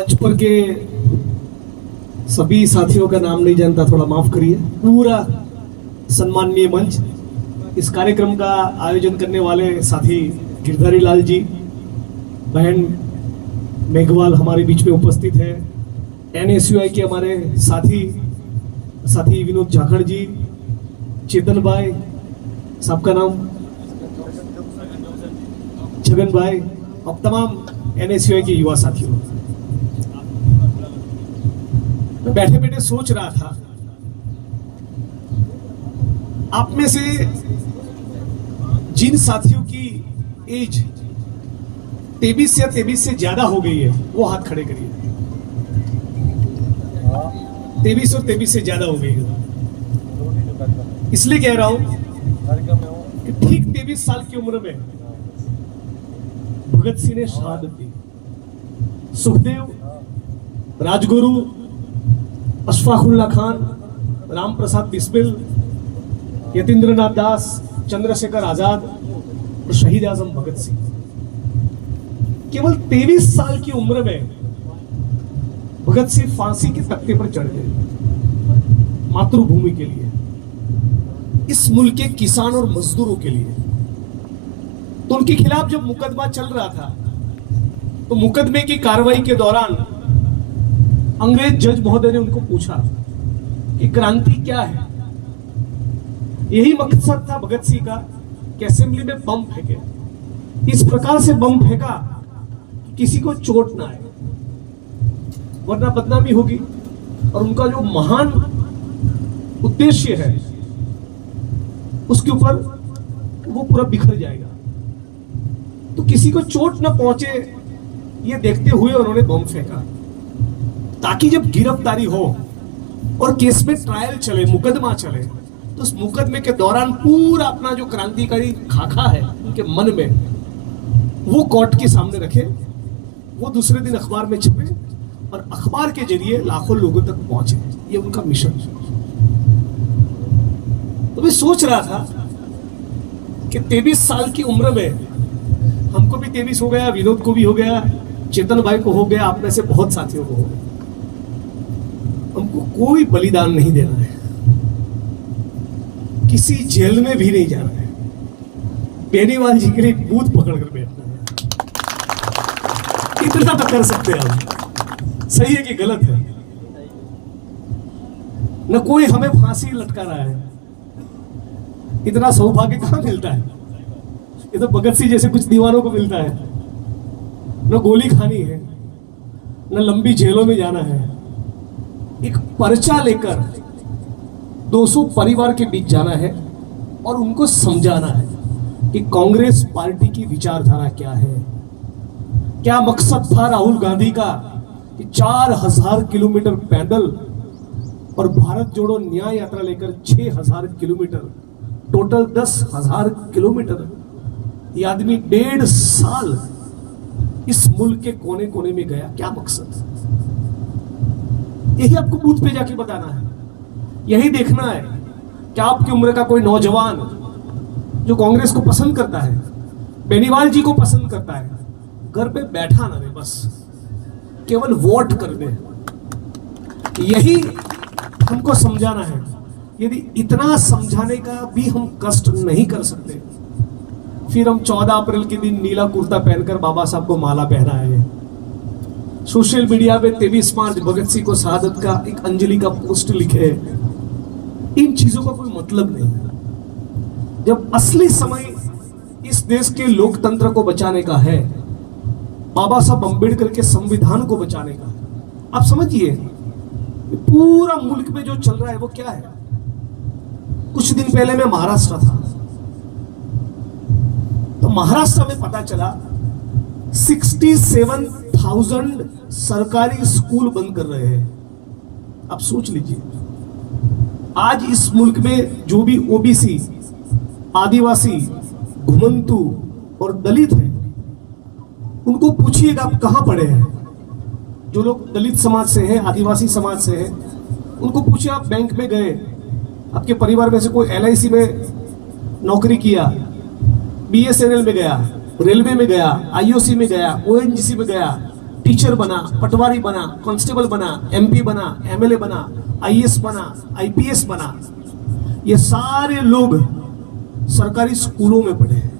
मंच पर के सभी साथियों का नाम नहीं जानता, थोड़ा माफ करिए। पूरा सम्माननीय मंच, इस कार्यक्रम का आयोजन करने वाले साथी गिरधारी लाल जी, बहन मेघवाल हमारे बीच में उपस्थित है, NSUI के हमारे साथी विनोद जाखड़ जी, चेतन भाई, सबका नाम छगन भाई, और तमाम NSUI के युवा साथियों। मैं बैठे बैठे सोच रहा था, आप में से जिन साथियों की एज 23 या 23 से ज्यादा हो गई है वो हाथ खड़े करिए। 23 और 23 से ज्यादा हो गई है। इसलिए कह रहा हूं कि ठीक 23 साल की उम्र में भगत सिंह ने शहादत दी। सुखदेव, राजगुरु, अशफाकुल्ला खान, राम प्रसाद बिस्मिल, यतीन्द्रनाथ दास, चंद्रशेखर आजाद और शहीद आजम भगत सिंह केवल 23 साल की उम्र में भगत सिंह फांसी के तख्ते पर चढ़ गए मातृभूमि के लिए, इस मुल्क के किसान और मजदूरों के लिए। तो उनके खिलाफ जब मुकदमा चल रहा था तो मुकदमे की कार्रवाई के दौरान अंग्रेज जज महोदय ने उनको पूछा कि क्रांति क्या है। यही मकसद था भगत सिंह का कि असेंबली में बम फेंके, इस प्रकार से बम फेंका कि किसी को चोट ना आए, वरना बदनामी होगी और उनका जो महान उद्देश्य है उसके ऊपर वो पूरा बिखर जाएगा। तो किसी को चोट ना पहुंचे ये देखते हुए उन्होंने बम फेंका, ताकि जब गिरफ्तारी हो और केस में ट्रायल चले, मुकदमा चले, तो उस मुकदमे के दौरान पूरा अपना जो क्रांतिकारी खाका है उनके मन में वो कोर्ट के सामने रखे, वो दूसरे दिन अखबार में छपे और अखबार के जरिए लाखों लोगों तक पहुंचे। ये उनका मिशन। तो मैं सोच रहा था कि 23 साल की उम्र में हमको भी 23 हो गया, विनोद को भी हो गया, चेतन भाई को हो गया, आप में से बहुत साथियों को हो गया। हमको कोई बलिदान नहीं देना है, किसी जेल में भी नहीं जाना है, बेनीवाल जी के लिए बूथ पकड़कर बैठना है। इतना तो कर सकते हैं हम। सही है कि गलत है? न कोई हमें फांसी लटका रहा है, इतना सौभाग्य कहां मिलता है? ये तो भगत सिंह जैसे कुछ दीवानों को मिलता है। न गोली खानी है, न लंबी जेलों में जाना है, एक पर्चा लेकर 200 परिवार के बीच जाना है और उनको समझाना है कि कांग्रेस पार्टी की विचारधारा क्या है। क्या मकसद था राहुल गांधी का कि 4000 किलोमीटर पैदल और भारत जोड़ो न्याय यात्रा लेकर 6000 किलोमीटर, टोटल 10,000 किलोमीटर, ये आदमी 1.5 साल इस मुल्क के कोने कोने में गया। क्या मकसद? यही आपको बूथ पे जाके बताना है, यही देखना है कि आपकी उम्र का कोई नौजवान जो कांग्रेस को पसंद करता है, बेनीवाल जी को पसंद करता है, घर पे बैठा ना रहे, बस केवल वोट कर दे। यही हमको समझाना है। यदि इतना समझाने का भी हम कष्ट नहीं कर सकते, फिर हम 14 अप्रैल के दिन नीला कुर्ता पहनकर बाबा साहब को माला पहनाए, सोशल मीडिया पे 23 मार्च भगत सिंह को शहादत का एक अंजलि का पोस्ट लिखे, इन चीजों का कोई मतलब नहीं है। जब असली समय इस देश के लोकतंत्र को बचाने का है, बाबा साहब अंबेडकर के संविधान को बचाने का है। आप समझिए पूरा मुल्क में जो चल रहा है वो क्या है। कुछ दिन पहले मैं महाराष्ट्र था, तो महाराष्ट्र में पता चला 67,000 सरकारी स्कूल बंद कर रहे हैं। आप सोच लीजिए, आज इस मुल्क में जो भी ओबीसी, आदिवासी, घुमंतु और दलित हैं, उनको पूछिएगा आप कहां पढ़े हैं। जो लोग दलित समाज से हैं, आदिवासी समाज से हैं, उनको पूछिए आप बैंक में गए, आपके परिवार में से कोई LIC में नौकरी किया, BSNL में गया, रेलवे में गया, IOC में गया, ONGC में गया, टीचर बना, पटवारी बना, कांस्टेबल बना, एमपी बना, एमएलए बना, आईएएस बना, आईपीएस बना, ये सारे लोग सरकारी स्कूलों में पढ़े हैं।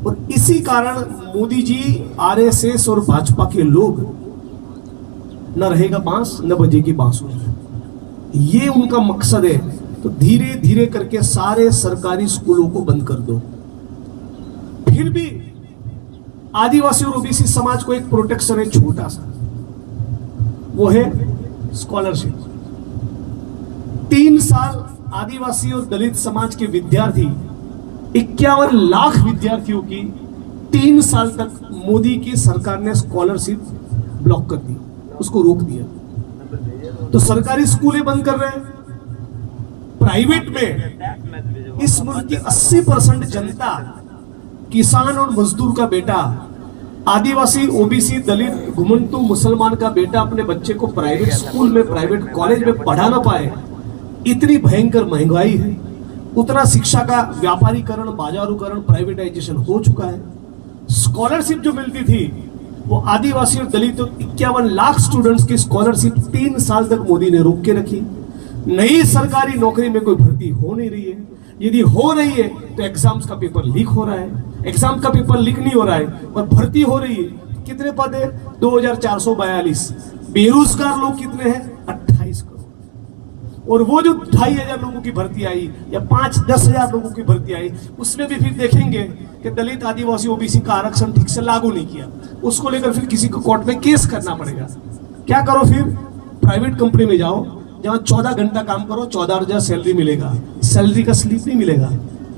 और इसी कारण मोदी जी, आरएसएस और भाजपा के लोग न रहेगा बांस न बजेगी बांसुरी, ये उनका मकसद है। तो धीरे धीरे करके सारे सरकारी स्कूलों को बंद कर दो। फिर भी आदिवासी और ओबीसी समाज को एक प्रोटेक्शन है छोटा सा, वो है स्कॉलरशिप। 3 साल आदिवासी और दलित समाज के विद्यार्थी, 51 लाख विद्यार्थियों की 3 साल तक मोदी की सरकार ने स्कॉलरशिप ब्लॉक कर दी, उसको रोक दिया। तो सरकारी स्कूलें बंद कर रहे हैं, प्राइवेट में इस मुल्क की 80% जनता, किसान और मजदूर का बेटा, आदिवासी, ओबीसी, दलित, घुमंतू मुसलमान का बेटा अपने बच्चे को प्राइवेट स्कूल में, प्राइवेट कॉलेज में पढ़ा ना पाए। इतनी भयंकर महंगाई है, उतना शिक्षा का व्यापारीकरण, बाजारूकरण, प्राइवेटाइजेशन हो चुका है। स्कॉलरशिप जो मिलती थी वो आदिवासी और दलित 51 लाख स्टूडेंट्स की स्कॉलरशिप 3 साल तक मोदी ने रोक के रखी। नई सरकारी नौकरी में कोई भर्ती हो नहीं रही है, यदि हो रही है तो एग्जाम्स का पेपर लीक हो रहा है, एग्जाम का पेपर लीक नहीं हो रहा है और भर्ती हो रही है। कितने पद है? 2442। बेरोजगार लोग कितने हैं? 28 करोड़। और वो जो 2500 लोगों की भर्ती आई या 5-10 हजार लोगों की भर्ती आई, उसमें भी फिर देखेंगे कि दलित, आदिवासी, ओबीसी का आरक्षण ठीक से लागू नहीं किया, उसको लेकर फिर किसी को कोर्ट में केस करना पड़ेगा। क्या करो फिर? प्राइवेट कंपनी में जाओ, जहां 14 घंटा काम करो, 14,000 सैलरी मिलेगा, सैलरी का स्लिप नहीं मिलेगा,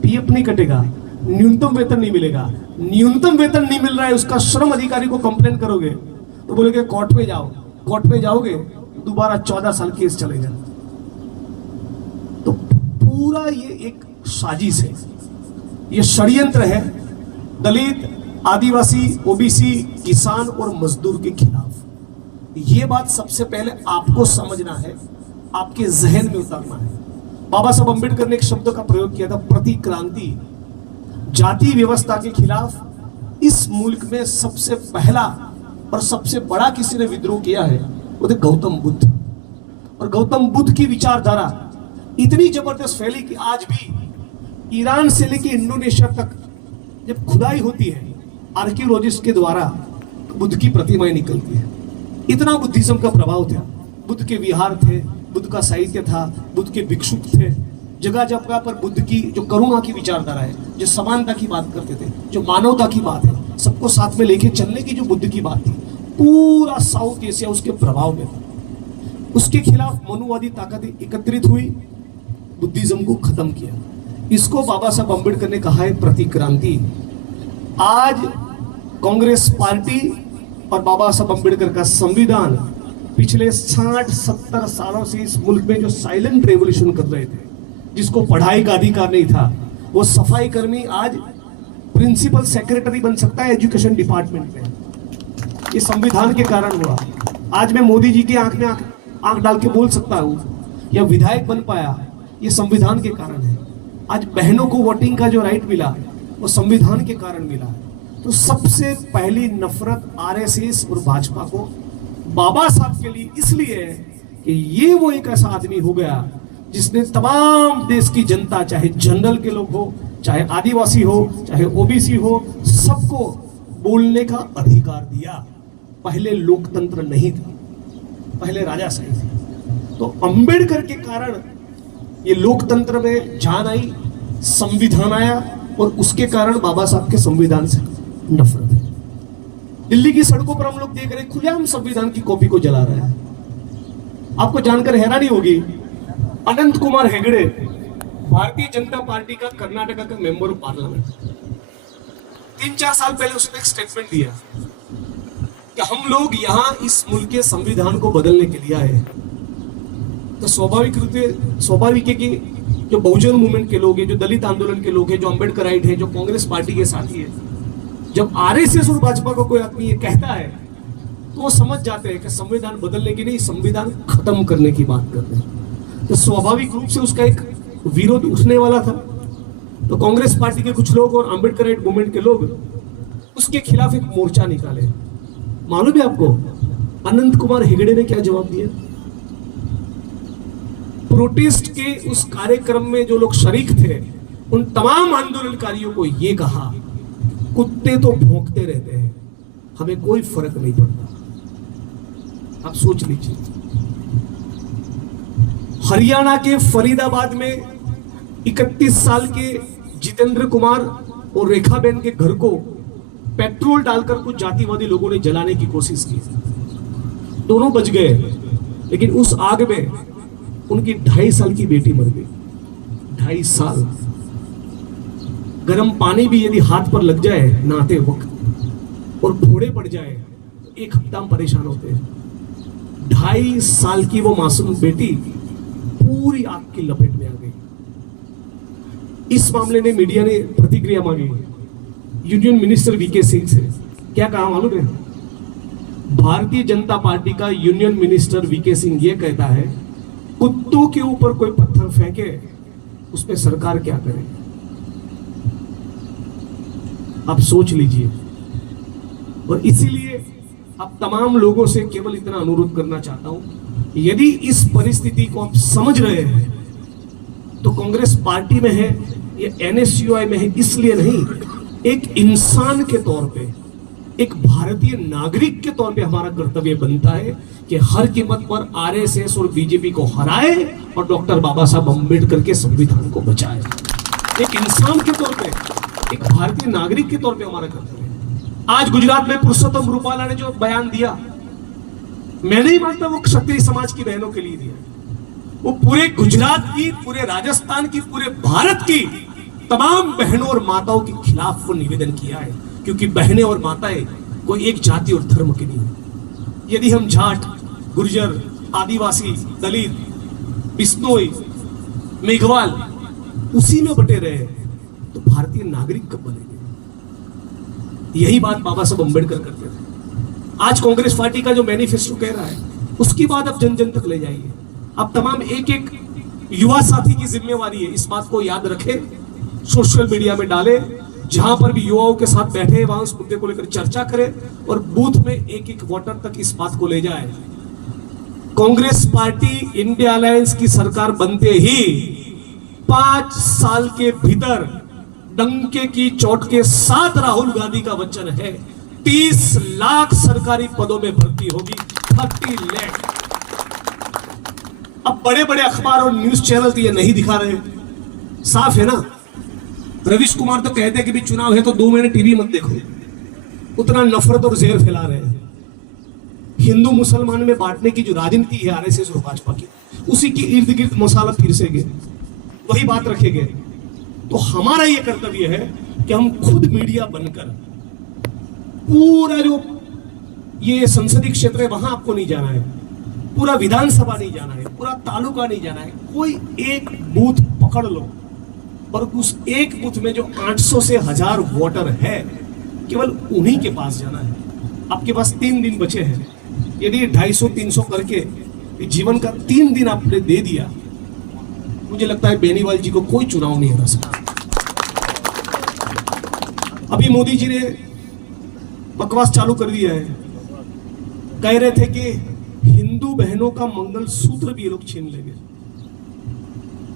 पीएफ नहीं कटेगा, न्यूनतम वेतन नहीं मिलेगा। न्यूनतम वेतन नहीं मिल रहा है, उसका श्रम अधिकारी को कंप्लेन करोगे तो बोलोगे कोर्ट में जाओ, कोर्ट में जाओगे दोबारा 14 साल केस चलेगा। तो पूरा ये एक साजिश है, ये षड्यंत्र है दलित, आदिवासी, ओबीसी, किसान और मजदूर के खिलाफ। ये बात सबसे पहले आपको समझना है, आपके जहन में उतारना है। बाबा साहब अम्बेडकर ने एक शब्द का प्रयोग किया था, प्रतिक्रांति। जाति व्यवस्था के खिलाफ इस मुल्क में सबसे पहला और सबसे बड़ा किसी ने विद्रोह किया है, वो थे गौतम बुद्ध। और गौतम बुद्ध की विचारधारा इतनी जबरदस्त फैली कि आज भी ईरान से लेकर इंडोनेशिया तक जब खुदाई होती है आर्कियोलॉजिस्ट के द्वारा, तो बुद्ध की प्रतिमाएं निकलती है। इतना बुद्धिज्म का प्रभाव था। बुद्ध के विहार थे, बुद्ध का साहित्य था, बुद्ध के भिक्षुक थे। जगह जगह पर बुद्ध की जो करुणा की विचारधारा है, जो समानता की बात करते थे, जो मानवता की बात है, सबको साथ में लेके चलने की जो बुद्ध की बात थी, पूरा साउथ एशिया उसके प्रभाव में था। उसके खिलाफ मनुवादी ताकतें एकत्रित हुई, बुद्धिज्म को खत्म किया। इसको बाबा साहब अम्बेडकर ने कहा है प्रतिक्रांति। आज कांग्रेस पार्टी और बाबा साहब अम्बेडकर का संविधान पिछले 60-70 सालों से इस मुल्क में जो साइलेंट रेवोल्यूशन कर रहे थे, जिसको पढ़ाई का अधिकार नहीं था, वो सफाई कर्मी आज प्रिंसिपल सेक्रेटरी बन सकता है एजुकेशन डिपार्टमेंट में। ये संविधान के कारण हुआ। आज मैं मोदी जी की आंख में आंख डाल के बोल सकता हूँ या विधायक बन पाया, ये संविधान के कारण है। आज बहनों को वोटिंग का जो राइट मिला, वो संविधान के कारण मिला। तो सबसे पहली नफरत आरएसएस और भाजपा को बाबा साहब के लिए इसलिए है कि ये वो एक ऐसा आदमी हो गया जिसने तमाम देश की जनता, चाहे जनरल के लोग हो, चाहे आदिवासी हो, चाहे ओबीसी हो, सबको बोलने का अधिकार दिया। पहले लोकतंत्र नहीं था, पहले राजाशाही थी। तो अंबेडकर के कारण ये लोकतंत्र में जान आई, संविधान आया, और उसके कारण बाबा साहब के संविधान से नफरत है। दिल्ली की सड़कों पर हम लोग देख रहे हैं, खुलेआम संविधान की कॉपी को जला रहे हैं। आपको जानकर हैरानी होगी, अनंत कुमार हेगड़े भारतीय जनता पार्टी का कर्नाटका का मेंबर ऑफ पार्लियामेंट, 3-4 साल पहले उसने एक स्टेटमेंट दिया कि हम लोग यहाँ इस मुल्क के संविधान को बदलने के लिए आए। तो स्वाभाविक है कि जो बहुजन मूवमेंट के लोग हैं, जो दलित आंदोलन के लोग हैं, जो अम्बेडकराइट हैं, जो कांग्रेस पार्टी के साथी है, जब आरएसएस और भाजपा को कोई आदमी ये कहता है तो वो समझ जाते हैं कि संविधान बदलने की नहीं, संविधान खत्म करने की बात कर रहे हैं। तो स्वाभाविक रूप से उसका एक विरोध उठने वाला था। तो कांग्रेस पार्टी के कुछ लोग और अम्बेडकराइट मूवमेंट के लोग उसके खिलाफ एक मोर्चा निकाले। मालूम है आपको अनंत कुमार हेगड़े ने क्या जवाब दिया? प्रोटेस्ट के उस कार्यक्रम में जो लोग शरीक थे उन तमाम आंदोलनकारियों को यह कहा, कुत्ते तो भौंकते रहते हैं, हमें कोई फर्क नहीं पड़ता। आप सोच लीजिए, हरियाणा के फरीदाबाद में 31 साल के जितेंद्र कुमार और रेखाबेन के घर को पेट्रोल डालकर कुछ जातिवादी लोगों ने जलाने की कोशिश की। दोनों बच गए, लेकिन उस आग में उनकी 2.5 साल की बेटी मर गई। 2.5 साल। गर्म पानी भी यदि हाथ पर लग जाए नहाते वक्त और फोड़े पड़ जाए तो 1 हफ्ता हम परेशान होते हैं। 2.5 साल की वो मासूम बेटी पूरी आग की लपेट में आ गई। इस मामले में मीडिया ने प्रतिक्रिया मांगी यूनियन मिनिस्टर वीके सिंह से। क्या कहा मालूम है? भारतीय जनता पार्टी का यूनियन मिनिस्टर वीके सिंह ये कहता है, कुत्तों के ऊपर कोई पत्थर फेंके उसमें सरकार क्या करे? आप सोच लीजिए। और इसीलिए अब तमाम लोगों से केवल इतना अनुरोध करना चाहता हूं, यदि इस परिस्थिति को आप समझ रहे हैं तो कांग्रेस पार्टी में है या एनएसयूआई में है इसलिए नहीं, एक इंसान के तौर पे, एक भारतीय नागरिक के तौर पे हमारा कर्तव्य बनता है कि हर कीमत पर आरएसएस और बीजेपी को हराए और डॉक्टर बाबा साहब अम्बेडकर के संविधान को बचाए। एक इंसान के तौर पे, एक भारतीय नागरिक के तौर पे हमारा कर्तव्य। आज गुजरात में पुरुषोत्तम रूपाला ने जो बयान दिया, मैं नहीं मानता वो क्षत्रिय समाज की बहनों के लिए दिया, वो पूरे गुजरात की, पूरे राजस्थान की, पूरे भारत की तमाम बहनों और माताओं के खिलाफ वो निवेदन किया है। क्योंकि बहनें और माताएं कोई एक जाति और धर्म की नहीं। यदि हम जाट, गुर्जर, आदिवासी, दलित, बिश्नोई, मेघवाल उसी में बटे रहे तो भारतीय नागरिक कब बनेंगे? यही बात बाबा साहब अम्बेडकर करते थे। आज कांग्रेस पार्टी का जो मैनिफेस्टो कह रहा है उसकी बात अब जन जन तक ले जाइए। अब तमाम एक एक युवा साथी की जिम्मेवारी है, इस बात को याद रखे, सोशल मीडिया में डाले, जहां पर भी युवाओं के साथ बैठे वहां उस मुद्दे को लेकर चर्चा करें और बूथ में एक एक वोटर तक इस बात को ले जाए। कांग्रेस पार्टी इंडिया अलायंस की सरकार बनते ही 5 साल के भीतर डंके की चोट के साथ राहुल गांधी का वचन है 30 लाख सरकारी पदों में भर्ती होगी। 30 लाख। अब बड़े बड़े अखबार और न्यूज चैनल तो ये नहीं दिखा रहे, साफ है ना। रवीश कुमार तो कहते हैं कि भी चुनाव है तो 2 महीने टीवी मत देखो, उतना नफरत और जहर फैला रहे हैं। हिंदू मुसलमान में बांटने की जो राजनीति है आरएसएस और भाजपा की, उसी के इर्द गिर्द मसाला फिरसेंगे, वही बात रखेंगे। तो हमारा ये कर्तव्य है कि हम खुद मीडिया बनकर पूरा जो ये संसदीय क्षेत्र है वहां आपको नहीं जाना है, पूरा विधानसभा नहीं जाना है, पूरा तालुका नहीं जाना है, कोई एक बूथ पकड़ लो और उस एक बूथ में जो 800 से 1000 वोटर है केवल उन्हीं के पास जाना है। आपके पास 3 दिन बचे हैं, यदि 250-300 करके जीवन का 3 दिन आपने दे दिया, मुझे लगता है बेनीवाल जी को कोई चुनाव नहीं हरा सकता। अभी मोदी जी ने बकवास चालू कर दिया है, कह रहे थे कि हिंदू बहनों का मंगल सूत्र भी ये लोग छीन लेंगे।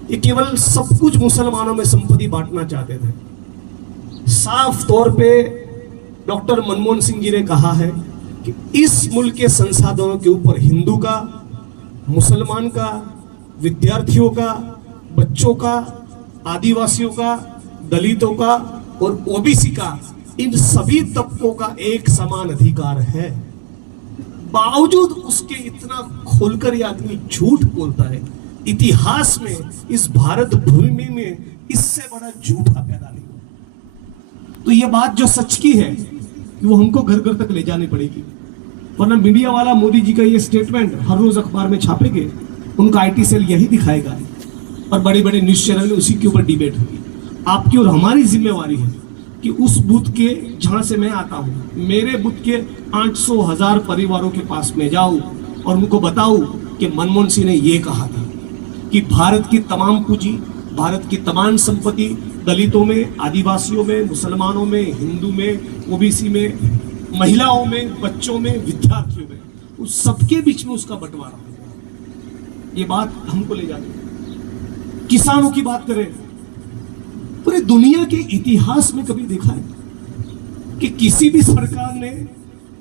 ये केवल सब कुछ मुसलमानों में संपत्ति बांटना चाहते थे। साफ तौर पे डॉक्टर मनमोहन सिंह जी ने कहा है कि इस मुल्क के संसाधनों के ऊपर हिंदू का, मुसलमान का, विद्यार्थियों का, बच्चों का, आदिवासियों का, दलितों का और ओबीसी का, इन सभी तबकों का एक समान अधिकार है। बावजूद उसके इतना खोलकर ये आदमी झूठ बोलता है। इतिहास में इस भारत भूमि में इससे बड़ा झूठा पैदा नहीं हुआ। तो ये बात जो सच की है कि वो हमको घर घर तक ले जानी पड़ेगी, वरना मीडिया वाला मोदी जी का ये स्टेटमेंट हर रोज अखबार में छापेंगे, उनका आईटी सेल यही दिखाएगा और बड़े बड़े न्यूज चैनल में उसी के ऊपर डिबेट होगी। आपकी और हमारी जिम्मेवारी है कि उस बूथ के जहां से मैं आता हूं, मेरे बूथ के 800,000 परिवारों के पास में जाऊं और उनको बताऊं कि मनमोहन सिंह ने ये कहा था कि भारत की तमाम पूंजी, भारत की तमाम संपत्ति दलितों में, आदिवासियों में, मुसलमानों में, हिंदू में, ओबीसी में महिलाओं में, बच्चों में, विद्यार्थियों में, उस सबके बीच में उसका बंटवारा हो। ये बात हमको ले जाती है। किसानों की बात करें, पूरे दुनिया के इतिहास में कभी देखा है कि किसी भी सरकार ने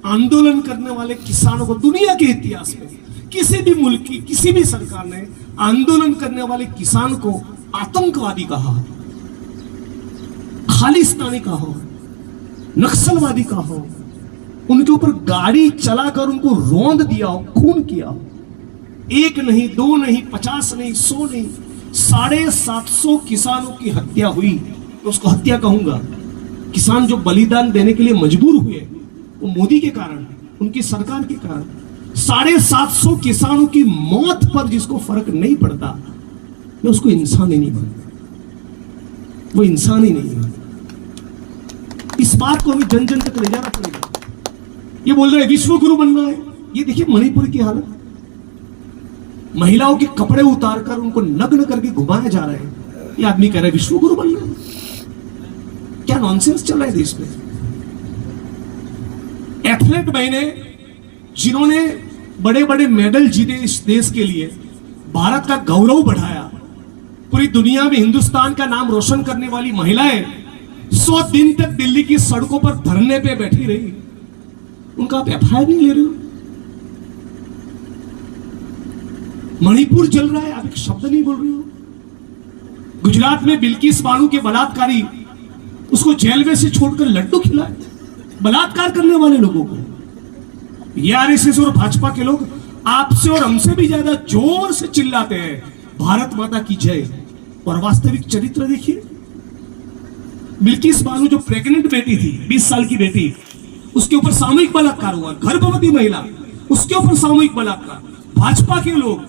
आंदोलन करने वाले किसानों को, दुनिया के इतिहास में किसी भी मुल्क की किसी भी सरकार ने आंदोलन करने वाले किसान को आतंकवादी कहा, खालिस्तानी कहा हो, नक्सलवादी कहा हो, उनके ऊपर गाड़ी चलाकर उनको रौंद दिया हो, खून किया हो? एक नहीं, दो नहीं, 50 नहीं, 100 नहीं, 750 किसानों की हत्या हुई तो उसको हत्या कहूंगा। किसान जो बलिदान देने के लिए मजबूर हुए वो मोदी के कारण, उनकी सरकार के कारण। 750 किसानों की मौत पर जिसको फर्क नहीं पड़ता, मैं उसको इंसान ही नहीं मानता, वो इंसान ही नहीं है। इस बात को हमें जन जन तक ले जाना पड़ेगा। ये बोल रहे विश्व गुरु बनना है। ये देखिए मणिपुर की हालत, महिलाओं के कपड़े उतारकर उनको नग्न करके घुमाया जा रहा है। ये आदमी कह रहा है विश्व गुरु बनना है। क्या नॉनसेंस चल रहा है देश में। एथलीट बहने जिन्होंने बड़े बड़े मेडल जीते इस देश के लिए, भारत का गौरव बढ़ाया, पूरी दुनिया में हिंदुस्तान का नाम रोशन करने वाली महिलाएं 100 दिन तक दिल्ली की सड़कों पर धरने पे बैठी रही, उनका आप एफआईआर नहीं ले रहे हो। मणिपुर जल रहा है, आप एक शब्द नहीं बोल रहे हो। गुजरात में बिल्किस बानो के बलात्कारी, उसको जेल में से छोड़कर लड्डू खिलाए बलात्कार करने वाले लोगों को। ये आरएसएस और भाजपा के लोग आपसे और हमसे भी ज्यादा जोर से चिल्लाते हैं भारत माता की जय, और वास्तविक चरित्र देखिए। बिल्किस बानो जो प्रेग्नेंट बेटी थी, 20 साल की बेटी, उसके ऊपर सामूहिक बलात्कार हुआ। गर्भवती महिला, उसके ऊपर सामूहिक बलात्कार। भाजपा के लोग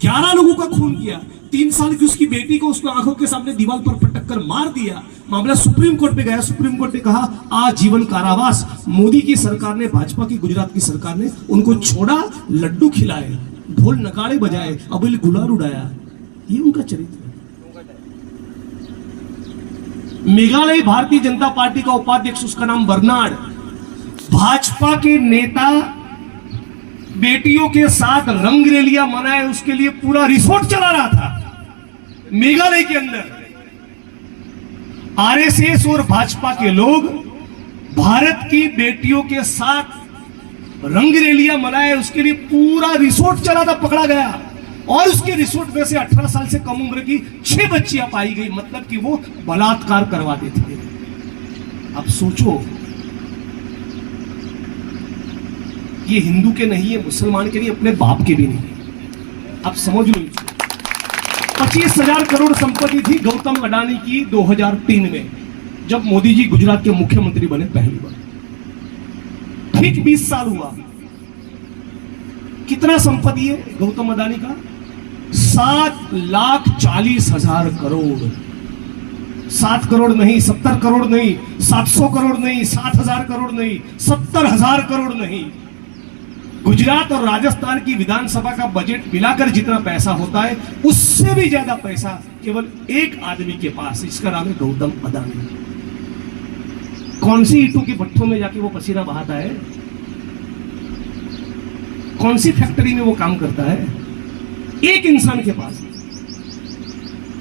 11 लोगों का खून किया। 3 साल की उसकी बेटी को उसको आंखों के सामने दीवार पर पटक कर मार दिया। मामला सुप्रीम कोर्ट में गया। सुप्रीम कोर्ट ने कहा आजीवन कारावास। मोदी की सरकार ने, भाजपा की गुजरात की सरकार ने उनको छोड़ा, लड्डू खिलाए, ढोल नगाड़े बजाए, अबीर गुलाल उड़ाया। ये उनका चरित्र है। मेघालय भारतीय जनता पार्टी का उपाध्यक्ष, उसका नाम बर्नार्ड, भाजपा के नेता बेटियों के साथ रंगरेलिया मनाए, उसके लिए पूरा रिसोर्ट चला रहा था मेघालय के अंदर। आरएसएस और भाजपा के लोग भारत की बेटियों के साथ रंगरेलिया मनाए, उसके लिए पूरा रिसोर्ट चला था, पकड़ा गया। और उसके रिसोर्ट में से 18 साल से कम उम्र की 6 बच्चियां पाई गई, मतलब कि वो बलात्कार करवाते थे। अब सोचो, ये हिंदू के नहीं है, मुसलमान के नहीं, अपने बाप के भी नहीं। अब समझ लो, 25,000 करोड़ संपत्ति थी गौतम अडानी की 2003 में, जब मोदी जी गुजरात के मुख्यमंत्री बने पहली बार। ठीक 20 साल हुआ। कितना संपत्ति है गौतम अडानी का? 7,40,000 करोड़। 7 करोड़ नहीं, 70 करोड़ नहीं, 700 करोड़ नहीं, 7,000 करोड़ नहीं, 70,000 करोड़ नहीं। गुजरात और राजस्थान की विधानसभा का बजट मिलाकर जितना पैसा होता है, उससे भी ज्यादा पैसा केवल एक आदमी के पास, इसका नाम है गौतम अडानी। कौन सी ईंटों के भट्ठों में जाके वो पसीना बहाता है? कौन सी फैक्ट्री में वो काम करता है? एक इंसान के पास।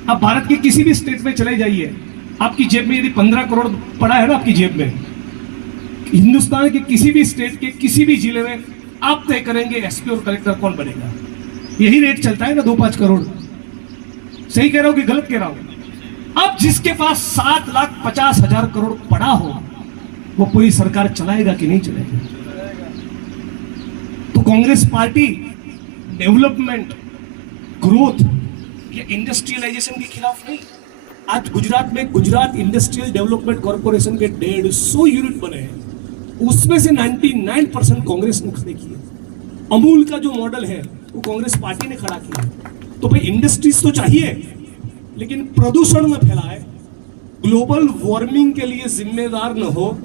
अब भारत के किसी भी स्टेट में चले जाइए, आपकी जेब में यदि 15 करोड़ पड़ा है ना आपकी जेब में, हिंदुस्तान के किसी भी स्टेट के किसी भी जिले में आप तय करेंगे एसपी और कलेक्टर कौन बनेगा। यही रेट चलता है ना, 2-5 करोड़। सही कह रहा हूं कि गलत कह रहा हूं? अब जिसके पास 7,50,000 करोड़ पड़ा हो, वो पूरी सरकार चलाएगा कि नहीं चलाएगा? तो कांग्रेस पार्टी डेवलपमेंट, ग्रोथ या इंडस्ट्रियलाइजेशन के खिलाफ नहीं। आज गुजरात में गुजरात इंडस्ट्रियल डेवलपमेंट कॉर्पोरेशन के 150 यूनिट बने हैं, उसमें से 99% कांग्रेस ने खड़े किए। अमूल का जो मॉडल है वो कांग्रेस पार्टी ने खड़ा किया। तो भाई इंडस्ट्रीज तो चाहिए, लेकिन प्रदूषण न फैलाए, ग्लोबल वार्मिंग के लिए जिम्मेदार न हो,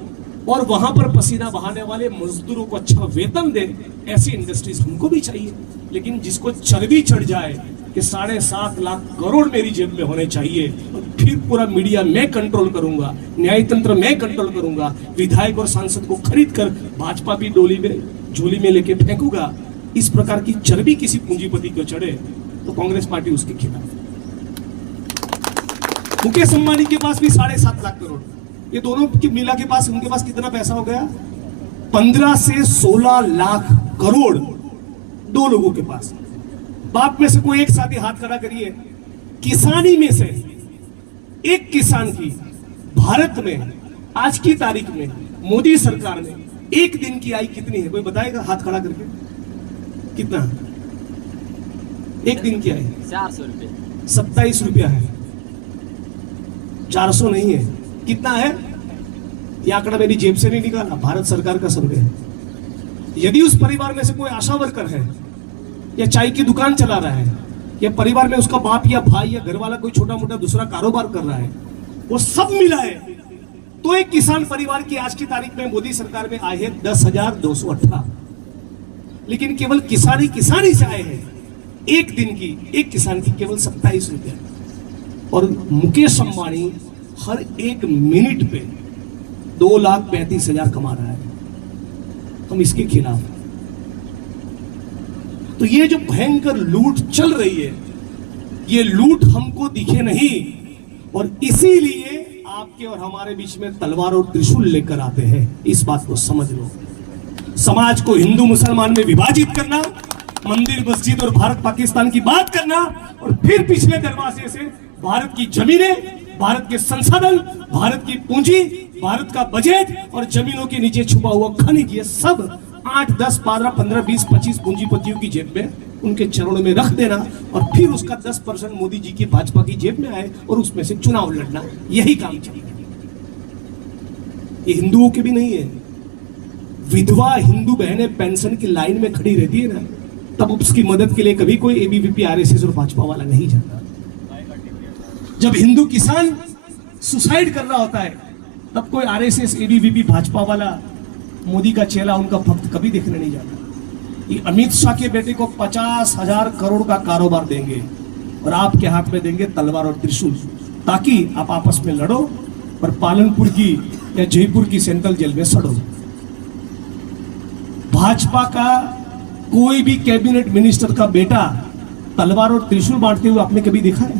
और वहां पर पसीना बहाने वाले मजदूरों को अच्छा वेतन दे, ऐसी इंडस्ट्रीज हमको भी चाहिए। लेकिन जिसको चर्बी चढ़ जाए, कि 7.5 लाख करोड़ मेरी जेब में होने चाहिए और फिर पूरा मीडिया मैं कंट्रोल करूंगा, न्याय तंत्र मैं कंट्रोल करूंगा, विधायक और सांसद को खरीद कर भाजपा की झोली में लेके फेंकूंगा। इस प्रकार की चर्बी किसी पूंजीपति को चढ़े तो कांग्रेस पार्टी उसके खिलाफ। मुकेश अंबानी के पास भी 7.5 लाख करोड़, ये दोनों की मिला के पास, उनके पास कितना पैसा हो गया? 15 से 16 लाख करोड़ दो लोगों के पास। बाप में से कोई एक साथी हाथ खड़ा करिए, किसानी में से एक किसान की भारत में आज की तारीख में मोदी सरकार ने एक दिन की आय कितनी है? कोई बताएगा हाथ खड़ा करके? कितना एक दिन की आय? 400 रुपये। 27 रुपया है, 400 नहीं है। कितना है? यह आंकड़ा मेरी जेब से नहीं निकाला, भारत सरकार का सर्वे है। यदि उस परिवार में से कोई आशा वर्कर है या चाय की दुकान चला रहा है या परिवार में उसका बाप या भाई या घर वाला कोई छोटा मोटा दूसरा कारोबार कर रहा है, वो सब मिला है तो एक किसान परिवार की आज की तारीख में मोदी सरकार में आए हैं 10,218। लेकिन केवल किसानी से आए हैं एक दिन की, एक किसान की केवल 27 रुपया। और मुकेश अंबानी हर एक मिनट पे 2,35,000 कमा रहा है। हम इसके खिलाफ। तो ये जो भयंकर लूट चल रही है, ये लूट हमको दिखे नहीं और इसीलिए आपके और हमारे बीच में तलवार और त्रिशूल लेकर आते हैं। इस बात को समझ लो। समाज को हिंदू मुसलमान में विभाजित करना, मंदिर मस्जिद और भारत पाकिस्तान की बात करना और फिर पिछले दरवाजे से भारत की जमीनें, भारत के संसाधन, भारत की पूंजी, भारत का बजट और जमीनों के नीचे छुपा हुआ खनिज, ये सब 8, 10, 12, 15, 20, 25 पूंजीपतियों की जेब में, उनके चरणों में रख देना और फिर उसका 10% मोदी जी की भाजपा की जेब में आए और उसमें से चुनाव लड़ना, यही काम चलेगा। ये हिंदुओं के भी नहीं है। विधवा हिंदू बहनें पेंशन की लाइन में खड़ी रहती है ना, तब उसकी मदद के लिए कभी कोई एबीवीपी, आरएसएस और भाजपा वाला नहीं जाता। जब हिंदू किसान सुसाइड कर रहा होता है तब कोई आरएसएस, एबीवीपी, भाजपा वाला, मोदी का चेला, उनका भक्त कभी देखने नहीं जाता। ये अमित शाह के बेटे को 50,000 करोड़ का कारोबार देंगे और आपके हाथ में देंगे तलवार और त्रिशूल, ताकि आप आपस में लड़ो और पालनपुर की या जयपुर की सेंट्रल जेल में सड़ो। भाजपा का कोई भी कैबिनेट मिनिस्टर का बेटा तलवार और त्रिशूल बांटते हुए आपने कभी देखा है?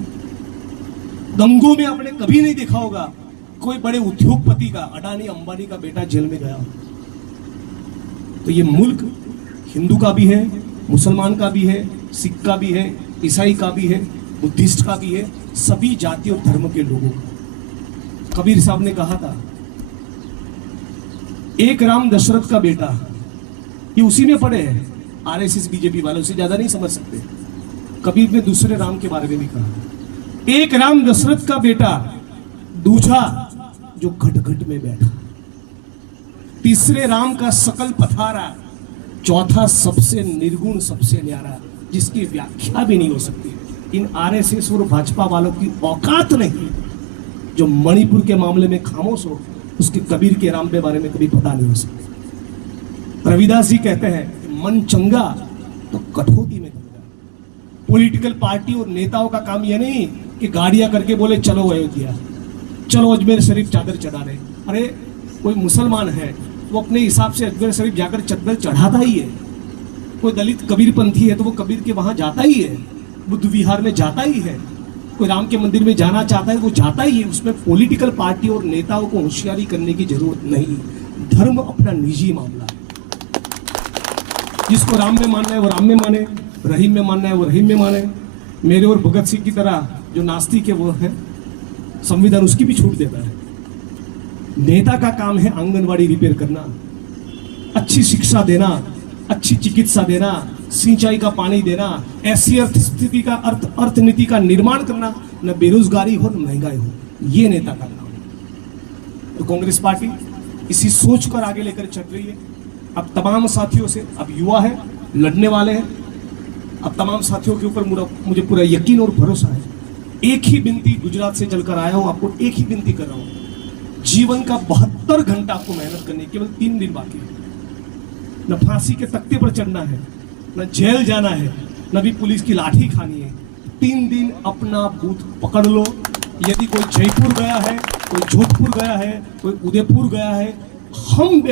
दंगों में आपने कभी नहीं देखा होगा कोई बड़े उद्योगपति का, अडानी अंबानी का बेटा जेल में गया। तो ये मुल्क हिंदू का भी है, मुसलमान का भी है, सिख का भी है, ईसाई का भी है, बुद्धिस्ट का भी है, सभी जाति और धर्म के लोगों का। कबीर साहब ने कहा था, एक राम दशरथ का बेटा, ये उसी में पड़े हैं। आरएसएस बीजेपी वाले उसे ज्यादा नहीं समझ सकते। कबीर ने दूसरे राम के बारे में भी कहा, एक राम दशरथ का बेटा, दूजा जो घट घट में बैठा, तीसरे राम का सकल पथारा, चौथा सबसे निर्गुण सबसे न्यारा, जिसकी व्याख्या भी नहीं हो सकती। इन आरएसएस और भाजपा वालों की औकात नहीं। जो मणिपुर के मामले में खामोश हो, उसके कबीर के राम के बारे में कभी पता नहीं हो सकता। रविदास जी कहते हैं, मन चंगा तो कठौती में गंगा। पॉलिटिकल पार्टी और नेताओं का काम यह नहीं कि गाड़ियां करके बोले चलो अयोध्या, चलो अजमेर शरीफ चादर चढ़ाने। अरे कोई मुसलमान है वो अपने हिसाब से अजमेर शरीफ जाकर चादर चढ़ाता ही है। कोई दलित कबीरपंथी है तो वो कबीर के वहां जाता ही है, बुद्ध विहार में जाता ही है। कोई राम के मंदिर में जाना चाहता है वो जाता ही है। उसमें पॉलिटिकल पार्टी और नेताओं को होशियारी करने की जरूरत नहीं। धर्म अपना निजी मामला है। जिसको राम में मानना है वो राम में माने, रहीम में मानना है वो रहीम में माने। मेरे और भगत सिंह की तरह जो नास्तिक है वो है, संविधान उसकी भी छूट देता है। नेता का काम है आंगनवाड़ी रिपेयर करना, अच्छी शिक्षा देना, अच्छी चिकित्सा देना, सिंचाई का पानी देना, ऐसी अर्थस्थिति का अर्थनीति का निर्माण करना, न बेरोजगारी हो न महंगाई हो। ये नेता का काम है। तो कांग्रेस पार्टी इसी सोच कर आगे लेकर चल रही है। अब तमाम साथियों से, अब युवा है, लड़ने वाले हैं, अब तमाम साथियों के ऊपर मुझे पूरा यकीन और भरोसा है। एक ही विनती, गुजरात से चलकर आया हूं, आपको एक ही विनती कर रहा हूं। जीवन का 72 घंटा आपको मेहनत करनी है, केवल 3 दिन बाकी है। न फांसी के तख्ते पर चढ़ना है, न जेल जाना है, न भी पुलिस की लाठी खानी है। 3 दिन अपना बूथ पकड़ लो। यदि कोई जयपुर गया है, कोई जोधपुर गया है, कोई उदयपुर गया है, हम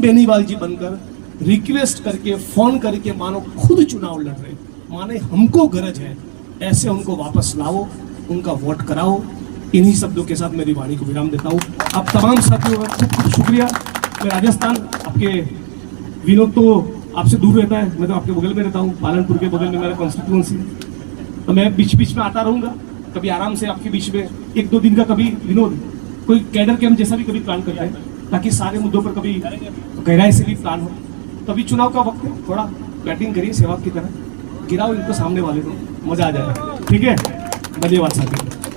बेनीवाल जी बनकर रिक्वेस्ट करके फोन करके मानो खुद चुनाव लड़ रहे, माने हमको गरज है, ऐसे उनको वापस लाओ, उनका वोट कराओ। इन्हीं शब्दों के साथ मेरी वाणी को विराम देता हूँ। आप तमाम साथियों का खूब खूब शुक्रिया। मैं राजस्थान, आपके विनोद तो आपसे दूर रहता है, मैं तो आपके बगल में रहता हूँ, पालनपुर के बगल में मेरा कॉन्स्टिट्यूंसी, तो मैं बीच बीच में आता रहूँगा। कभी आराम से आपके बीच में 1-2 दिन का कभी विनोद कोई कैडर कैंप जैसा भी कभी प्लान करते हैं, ताकि सारे मुद्दों पर कभी गहराई से भी प्लान हो। तभी चुनाव का वक्त है, थोड़ा बैटिंग करिए सेवाग की तरह, गिराओ इनको सामने वाले को, मजा आ जाएगा। ठीक है, धन्यवाद साथियों।